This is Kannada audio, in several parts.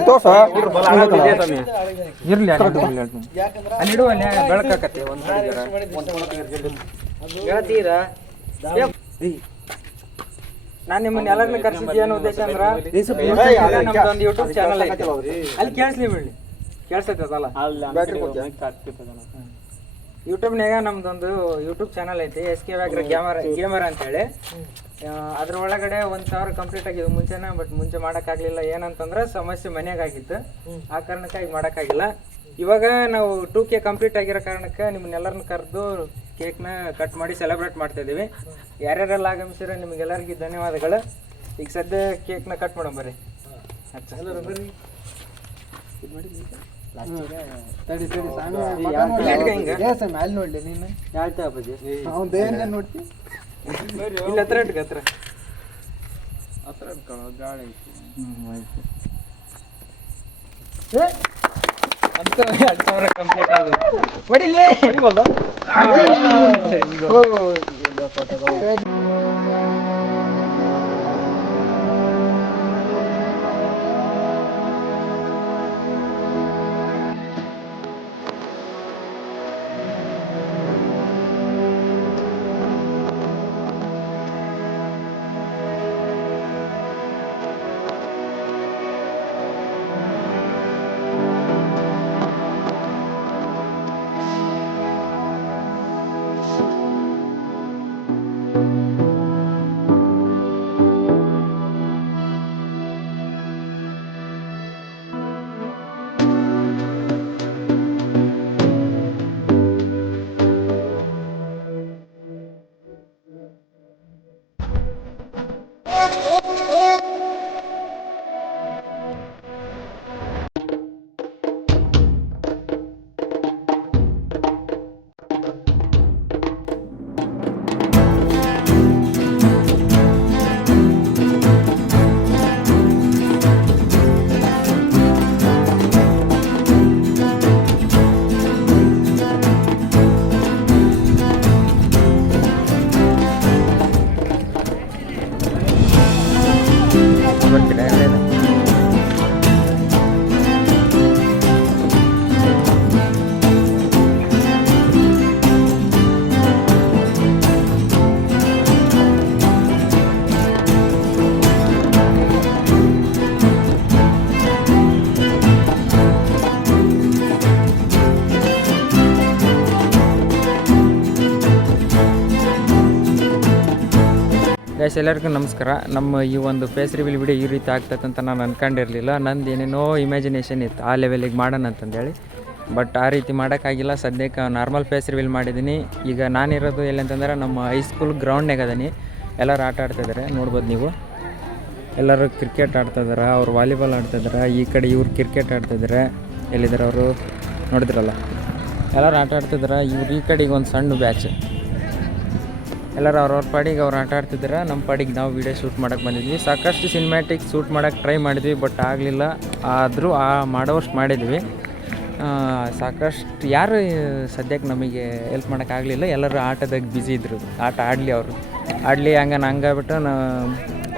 ತೋರ್ಸ ಇರ್ಲಿ ನಾನು ನಾನ್ ನಿಮ್ಮನ್ನ ಎಲ್ಲರನ್ನ ಕರ್ಸಿದ್ದೆ ಅನ್ನೋ ಉದ್ದೇಶ ಅಂದ್ರ ನಮ್ದೊಂದು ಯೂಟ್ಯೂಬ್ ಚಾನಲ್ ಐತೆ ಅಲ್ಲಿ ಕೇಳಿಸ್ಲಿ ಬಿಡ್ಲಿ ಕೇಳಿಸ್ತೈತಲ್ಲ ಯೂಟ್ಯೂಬ್ನಾಗ ನಮ್ದೊಂದು ಯೂಟ್ಯೂಬ್ ಚಾನಲ್ ಐತಿ S K Vyaghra gamer gamer ಅಂತೇಳಿ. ಆ, ಅದ್ರ ಒಳಗಡೆ ಒಂದ್ ಸಾವಿರ ಕಂಪ್ಲೀಟ್ ಆಗಿದೆ ಮುಂಚೆನ ಬಟ್ ಮುಂಚೆ ಮಾಡೋಕ್ಕಾಗಲಿಲ್ಲ ಏನಂತಂದ್ರೆ ಸಮಸ್ಯೆ ಮನ್ಯಾಗ ಆಗಿತ್ತು. ಆ ಕಾರಣಕ್ಕಾಗಿ ಮಾಡೋಕ್ಕಾಗಿಲ್ಲ ಇವಾಗ ನಾವು ಟೂ ಕೆ ಕಂಪ್ಲೀಟ್ ಆಗಿರೋ ಕಾರಣಕ್ಕೆ ನಿಮ್ಮನ್ನೆಲ್ಲರನ್ನ ಕರೆದು ಕೇಕ್ನ ಕಟ್ ಮಾಡಿ ಸೆಲೆಬ್ರೇಟ್ ಮಾಡ್ತಾ ಇದೀವಿ ಯಾರ್ಯಾರೆಲ್ಲ ಆಗಮಿಸಿದ್ರೆ ನಿಮಗೆಲ್ಲರಿಗೂ ಧನ್ಯವಾದಗಳು. ಈಗ ಸದ್ಯ ಕೇಕ್ನ ಕಟ್ ಮಾಡೋಣ ಬರ್ರಿ. ನೋಡ್ಲಿ ನೀನು? ಅವ್ನ್ ಏನ್ ನೋಡ್ತಿ? ಇಲ್ಲ ಹತ್ರ ಇಟ್ಕ ಹತ್ರ. ಎರಡು ಸಾವಿರ ಕಂಪ್ಲೀಟ್ ಆಗುತ್ತೆ ಹೊಡಿಲೇ! ಗೈಸ್ ಎಲ್ಲರಿಗೂ ನಮಸ್ಕಾರ. ನಮ್ಮ ಈ ಒಂದು ಫೇಸ್ ರಿವೀಲ್ ವಿಡಿಯೋ ಈ ರೀತಿ ಆಗ್ತದೆ ಅಂತ ನಾನು ಅನ್ಕೊಂಡಿರಲಿಲ್ಲ. ನಂದು ಏನೇನೋ ಇಮ್ಯಾಜಿನೇಷನ್ ಇತ್ತು. ಆ ಲೆವೆಲಿಗೆ ಮಾಡೋಣ ಅಂತಂದೇಳಿ. ಬಟ್ ಆ ರೀತಿ ಮಾಡೋಕ್ಕಾಗಿಲ್ಲ. ಸದ್ಯಕ್ಕೆ ನಾರ್ಮಲ್ ಫೇಸ್ ರಿವೀಲ್ ಮಾಡಿದ್ದೀನಿ ಈಗ ನಾನಿರೋದು ಎಲ್ಲಿ ಅಂತಂದ್ರೆ ನಮ್ಮ ಹೈಸ್ಕೂಲ್ ಗ್ರೌಂಡ್ನಾಗ ಅದೀನಿ. ಎಲ್ಲರೂ ಆಟ ಆಡ್ತಿದ್ದಾರೆ ನೋಡ್ಬೋದು ನೀವು. ಎಲ್ಲರೂ ಕ್ರಿಕೆಟ್ ಆಡ್ತಿದಾರೆ ಅವ್ರು ವಾಲಿಬಾಲ್ ಆಡ್ತಿದ್ದಾರೆ ಈ ಕಡೆ ಇವ್ರು ಕ್ರಿಕೆಟ್ ಆಡ್ತಿದ್ದಾರೆ ಎಲ್ಲಿದ್ದಾರೆ ಅವರು? ನೋಡಿದ್ರಲ್ಲ. ಎಲ್ಲರೂ ಆಟ ಆಡ್ತಿದ್ದಾರೆ ಇವ್ರು ಈ ಕಡೆಗೆ ಒಂದು ಸಣ್ಣ ಬ್ಯಾಚ್ ಎಲ್ಲರೂ ಅವ್ರವ್ರ ಪಾಡಿಗೆ ಅವ್ರು ಆಟ ಆಡ್ತಿದ್ದಾರೆ? ನಮ್ಮ ಪಾಡಿಗೆ ನಾವು ವೀಡಿಯೋ ಶೂಟ್ ಮಾಡೋಕ್ಕೆ ಬಂದಿದ್ವಿ. ಸಾಕಷ್ಟು ಸಿನಿಮ್ಯಾಟಿಕ್ ಶೂಟ್ ಮಾಡೋಕ್ಕೆ ಟ್ರೈ ಮಾಡಿದ್ವಿ ಬಟ್ ಆಗಲಿಲ್ಲ. ಆದರೂ ಆ ಮಾಡೋವಷ್ಟು ಮಾಡಿದ್ವಿ. ಸಾಕಷ್ಟು ಯಾರು ಸದ್ಯಕ್ಕೆ ನಮಗೆ ಹೆಲ್ಪ್ ಮಾಡೋಕ್ಕಾಗಲಿಲ್ಲ ಎಲ್ಲರೂ ಆಟದಾಗ ಬ್ಯುಸಿ ಇದ್ದರು ಆಟ ಆಡಲಿ ಅವರು. ಆಡಲಿ ಹಂಗೆ ಹಂಗಾಗ್ಬಿಟ್ಟು ನಾ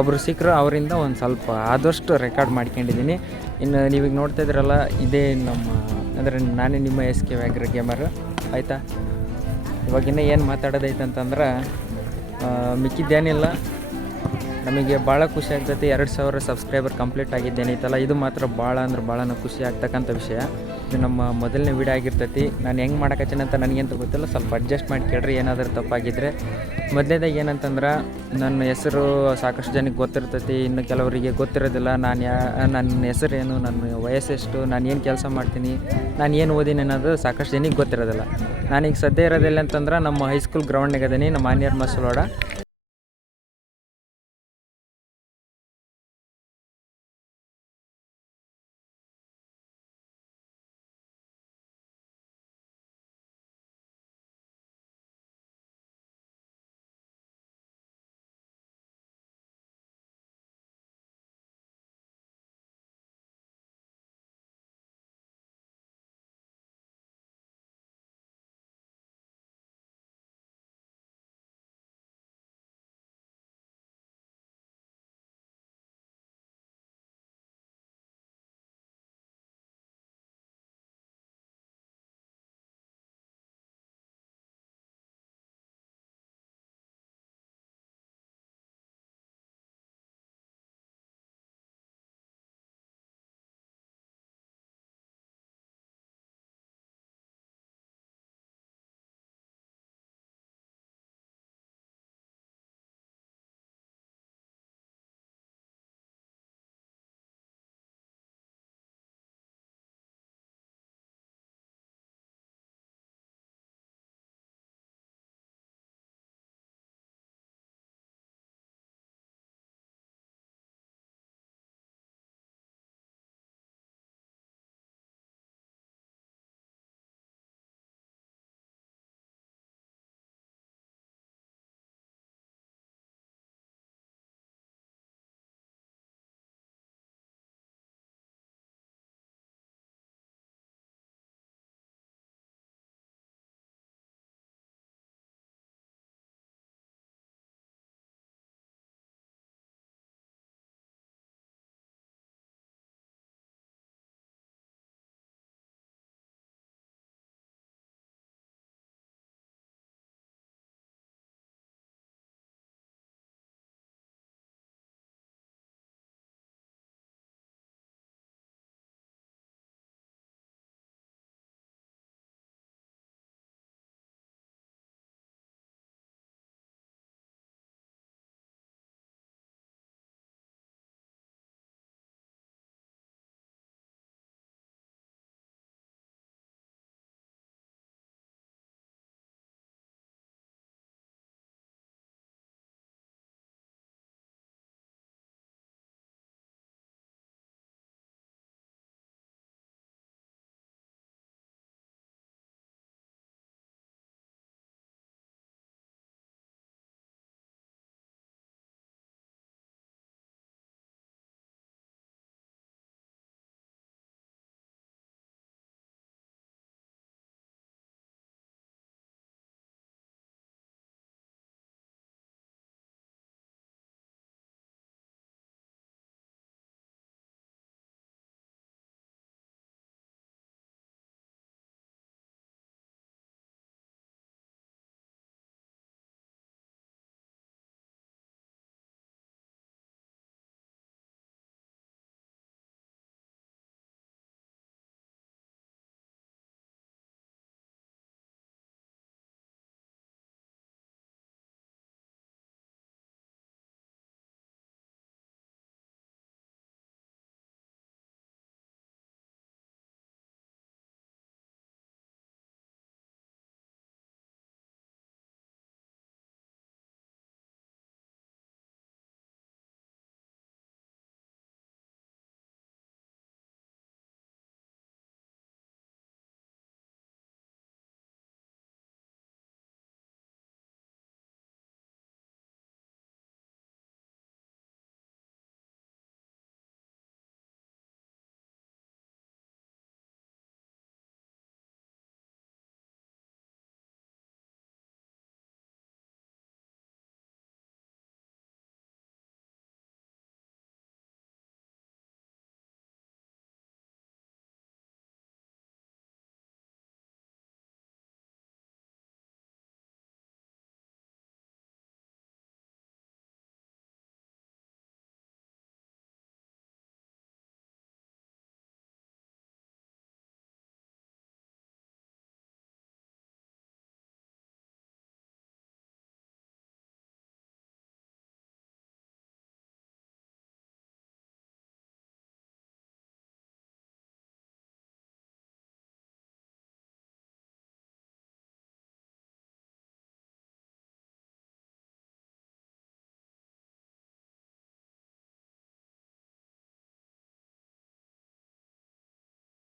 ಒಬ್ಬರು ಸಿಕ್ಕರು ಅವರಿಂದ ಒಂದು ಸ್ವಲ್ಪ ಆದಷ್ಟು ರೆಕಾರ್ಡ್ ಮಾಡ್ಕೊಂಡಿದ್ದೀನಿ. ಇನ್ನು ನೀವೀಗ ನೋಡ್ತಾ ಇದ್ರಲ್ಲ ಇದೇ ನಮ್ಮ ಅಂದರೆ ನಾನೇ ನಿಮ್ಮ ಎಸ್ ಕೆ ವ್ಯಾಗ್ರ ಗೇಮರ್ ಆಯಿತಾ? ಇವಾಗಿನ್ನ ಏನು ಮಾತಾಡೋದೈತೆ ಅಂತಂದ್ರೆ ಮಿಕ್ಕಿದ್ದೇನಿಲ್ಲ. ನಮಗೆ ಭಾಳ ಖುಷಿ ಆಗ್ತೈತಿ. ಎರಡು ಸಾವಿರ ಸಬ್ಸ್ಕ್ರೈಬರ್ ಕಂಪ್ಲೀಟ್ ಆಗಿದ್ದೇನೈತಲ್ಲ, ಇದು ಮಾತ್ರ ಭಾಳ ಅಂದ್ರೆ ಭಾಳ ಖುಷಿ ಆಗ್ತಕ್ಕಂಥ ವಿಷಯ. ಇದು ನಮ್ಮ ಮೊದಲನೇ ವಿಡಿಯೋ ಆಗಿರ್ತೈತಿ. ನಾನು ಹೆಂಗೆ ಮಾಡಕತ್ತೀನಿ ಅಂತ ನನಗಂತ ಗೊತ್ತಿಲ್ಲ. ಸ್ವಲ್ಪ ಅಡ್ಜಸ್ಟ್ ಮಾಡಿ ಕೇಳ್ರಿ, ಏನಾದರೂ ತಪ್ಪಾಗಿದ್ದರೆ ಮೊದಲೇದಾಗ ಏನಂತಂದ್ರೆ, ನನ್ನ ಹೆಸರು ಸಾಕಷ್ಟು ಜನಕ್ಕೆ ಗೊತ್ತಿರ್ತೈತಿ. ಇನ್ನು ಕೆಲವರಿಗೆ ಗೊತ್ತಿರೋದಿಲ್ಲ. ನಾನು ಯಾ, ನನ್ನ ಹೆಸರೇನು ನನ್ನ ವಯಸ್ಸೆಷ್ಟು ನಾನು ಏನು ಕೆಲಸ ಮಾಡ್ತೀನಿ, ನಾನು ಏನು ಓದಿನಿ ಅನ್ನೋದು ಸಾಕಷ್ಟು ಜನಕ್ಕೆ ಗೊತ್ತಿರೋದಿಲ್ಲ. ನಾನೀಗ ಸದ್ಯ ಇರೋದಿಲ್ಲ ಅಂತಂದ್ರೆ, ನಮ್ಮ ಹೈಸ್ಕೂಲ್ ಗ್ರೌಂಡ್ನಾಗ ಅದೀನಿ. ನಮ್ಮ ಆನಿಯರ್ ಮಸಲೋಡ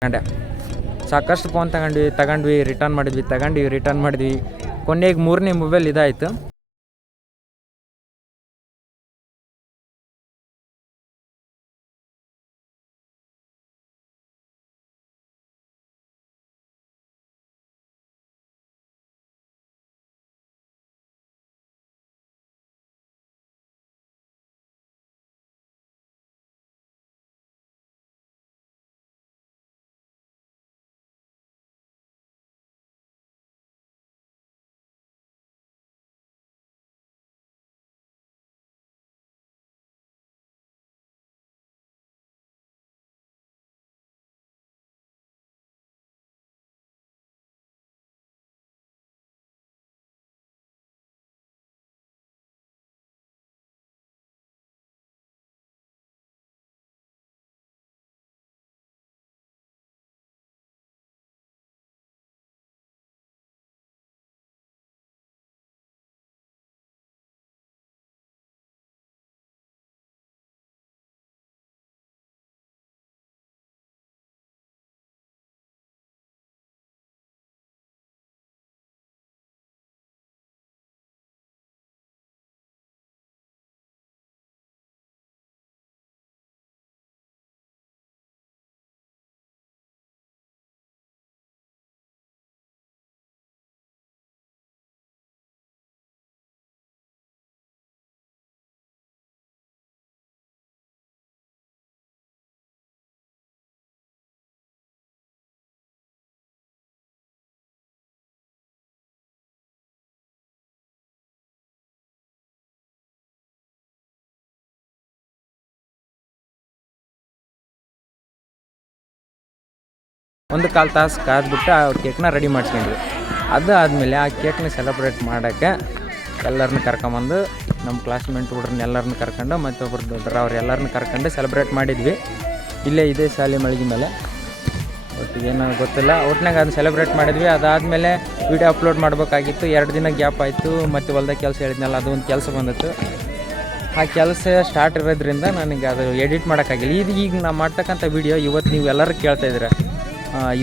ತಗೊಂಡೆ. ಸಾಕಷ್ಟು ಫೋನ್ ತಗೊಂಡ್ವಿ ತಗೊಂಡ್ವಿ ರಿಟರ್ನ್ ಮಾಡಿದ್ವಿ ತಗೊಂಡ್ವಿ ರಿಟರ್ನ್ ಮಾಡಿದ್ವಿ. ಕೊನೆಗೆ ಮೂರನೇ ಮೊಬೈಲ್ ಇದಾಯಿತು. ಒಂದು ಕಾಲು ತಾಸು ಕಾದ್ಬಿಟ್ಟು ಆ ಕೇಕ್ನ ರೆಡಿ ಮಾಡಿಸ್ಕೊಂಡ್ವಿ. ಅದು ಆದಮೇಲೆ ಆ ಕೇಕ್ನ ಸೆಲೆಬ್ರೇಟ್ ಮಾಡೋಕ್ಕೆ ಎಲ್ಲರನ್ನ ಕರ್ಕೊಂಬಂದು ನಮ್ಮ ಕ್ಲಾಸ್ಮೇಟ್ ಹುಡ್ರನ್ನ ಎಲ್ಲರನ್ನ ಕರ್ಕೊಂಡು ಮತ್ತೊಬ್ರು ದೊಡ್ಡರು ಅವ್ರು ಎಲ್ಲರನ್ನ ಕರ್ಕೊಂಡು ಸೆಲೆಬ್ರೇಟ್ ಮಾಡಿದ್ವಿ. ಇಲ್ಲೇ ಇದೇ ಶಾಲೆ ಮಳಿಗೆ ಮೇಲೆ. ಒಟ್ಟು ಏನೋ ಗೊತ್ತಿಲ್ಲ. ಒಟ್ಟಿನಾಗ ಅದನ್ನ ಸೆಲೆಬ್ರೇಟ್ ಮಾಡಿದ್ವಿ. ಅದಾದಮೇಲೆ ವೀಡಿಯೋ ಅಪ್ಲೋಡ್ ಮಾಡಬೇಕಾಗಿತ್ತು. ಎರಡು ದಿನ ಗ್ಯಾಪ್ ಆಯಿತು. ಮತ್ತು ಹೊಲ್ದಾಗ ಕೆಲಸ ಹೇಳಿದ್ನಲ್ಲ, ಅದು ಒಂದು ಕೆಲಸ ಬಂದಿತ್ತು. ಆ ಕೆಲಸ ಸ್ಟಾರ್ಟ್ ಇರೋದ್ರಿಂದ ನನಗೆ ಅದು ಎಡಿಟ್ ಮಾಡೋಕ್ಕಾಗಿಲ್ಲ. ಇದು ಈಗ ನಾನು ಮಾಡ್ತಕ್ಕಂಥ ವೀಡಿಯೋ ಇವತ್ತು ನೀವು ಎಲ್ಲರೂ ಕೇಳ್ತಾ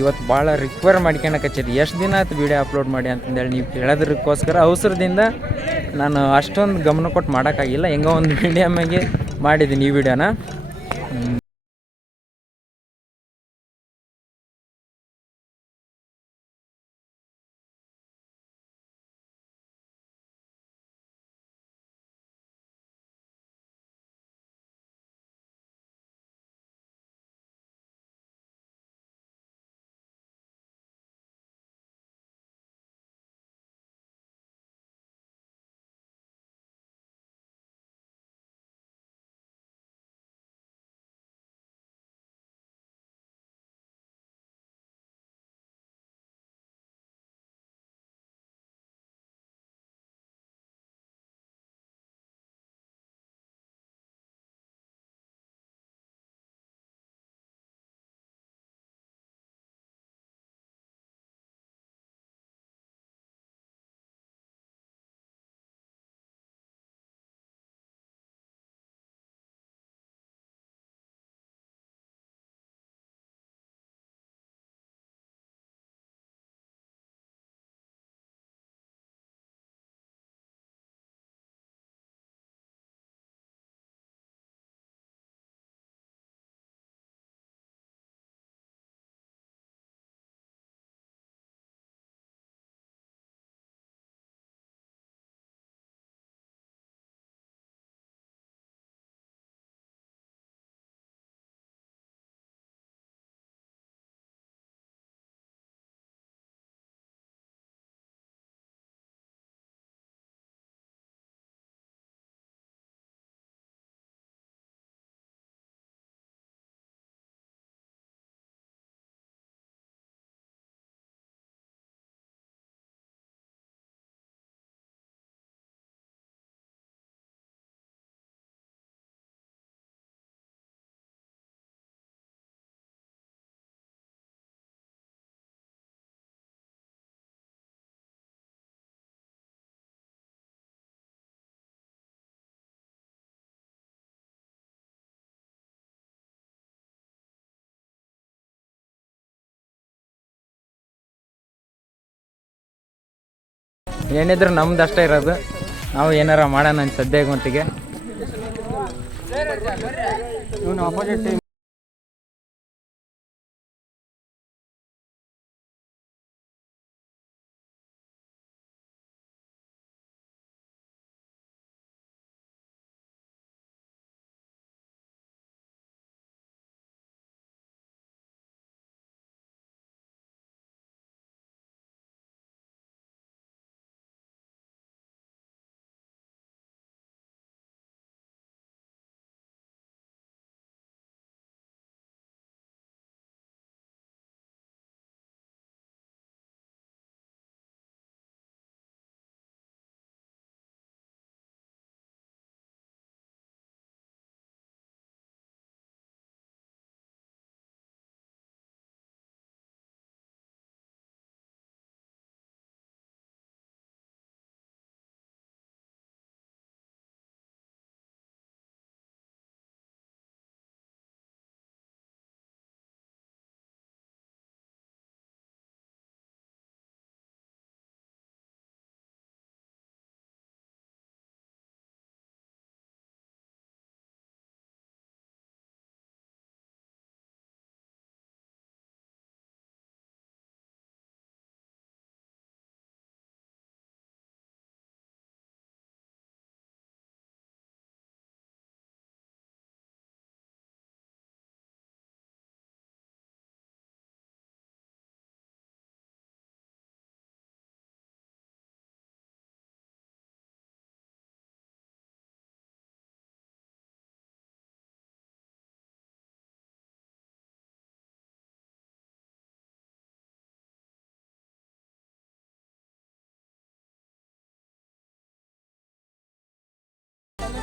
ಇವತ್ತು ಭಾಳ ರಿಕ್ವೈರ್ ಮಾಡ್ಕೊಳಕಚ್ಚರಿ ಎಷ್ಟು ದಿನ ಆಯ್ತು ವೀಡಿಯೋ ಅಪ್ಲೋಡ್ ಮಾಡಿ ಅಂತಂದೇಳಿ ನೀವು ಕೇಳೋದಕ್ಕೋಸ್ಕರ ಅವಸರದಿಂದ ನಾನು ಅಷ್ಟೊಂದು ಗಮನ ಕೊಟ್ಟು ಮಾಡೋಕ್ಕಾಗಿಲ್ಲ. ಹೆಂಗೋ ಒಂದು ಮೀಡಿಯಮ್ಮಾಗೆ ಮಾಡಿದ್ದೀನಿ ಈ ವಿಡಿಯೋನ ಏನಿದ್ರು ನಮ್ದು ಅಷ್ಟೇ ಇರೋದು. ನಾವು ಏನಾರ ಮಾಡೋಣ ಅಂತ ಸದ್ಯಕ್ಕೆ ಮಟ್ಟಿಗೆ.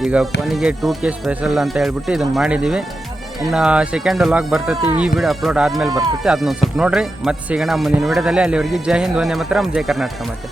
ಈಗ ಕೊನೆಗೆ ಟೂ ಕೆ ಸ್ಪೆಷಲ್ ಅಂತ ಹೇಳ್ಬಿಟ್ಟು ಇದನ್ನು ಮಾಡಿದ್ದೀವಿ ಇನ್ನು ಸೆಕೆಂಡ್ ಲಾಗ್ ಬರ್ತೈತಿ, ಈ ವಿಡಿಯೋ ಅಪ್ಲೋಡ್ ಆದಮೇಲೆ ಬರ್ತೈತಿ ಅದನ್ನ ಸ್ವಲ್ಪ ನೋಡಿರಿ. ಮತ್ತೆ ಸಿಗೋಣ ಮುಂದಿನ ವಿಡಿಯೋದಲ್ಲಿ ಅಲ್ಲಿವರೆಗೆ ಜೈ ಹಿಂದ್, ಒಂದೇ ಮಾತ್ರ, ಜೈ ಕರ್ನಾಟಕ ಮತ್ತೆ